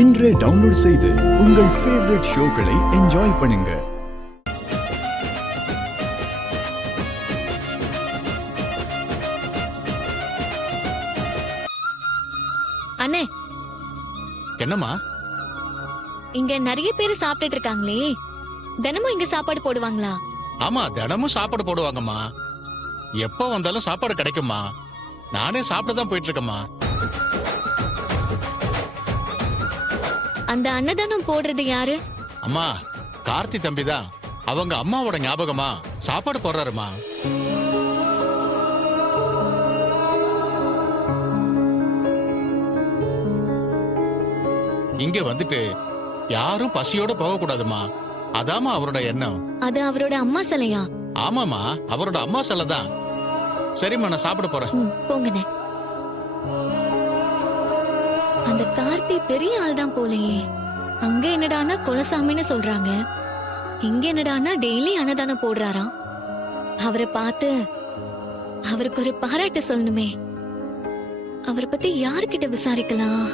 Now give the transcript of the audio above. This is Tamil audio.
இன்றே டவுன்லோட் செய்து உங்கள் ஃபேவரட் ஷோக்களை என்ஜாய் பண்ணுங்க. அண்ணே, என்னம்மா? இங்க நிறைய பேர் சாப்பிட்டுட்டு இருக்காங்களே, தினமும் இங்க சாப்பாடு போடுவாங்களா? ஆமா, தினமும் சாப்பாடு போடுவாங்கம்மா. எப்ப வந்தாலும் சாப்பாடு கிடைக்குமா? நானே சாப்பிட தான் போயிட்டு இருக்கேம்மா. அந்த அன்னதானம் போடுறது யாரு? அம்மா, கார்த்தி தம்பி தான். அவங்க அம்மாவோட ஞாபகமா சாப்பாடு போடுறாருமா. இங்க வந்துட்டு யாரும் பசியோட போக கூடாதுமா. அதாமா அவரோட எண்ணம். அது அவரோட அம்மா சிலையா? ஆமாமா, அவரோட அம்மா சிலை தான். சரிம்மா, நான் சாப்பிட போறேன். போங்கண்ணே. அந்த கார்த்தி பெரிய ஆள் தான் போலயே. அங்க என்னடானா குலசாமின்னு சொல்றாங்க, இங்க என்னடானா டெய்லி அன்னதானம் போடுறாராம். அவரை பார்த்து அவருக்கு ஒரு பாராட்டு சொல்லணுமே. அவரை பத்தி யாருக்கிட்ட விசாரிக்கலாம்?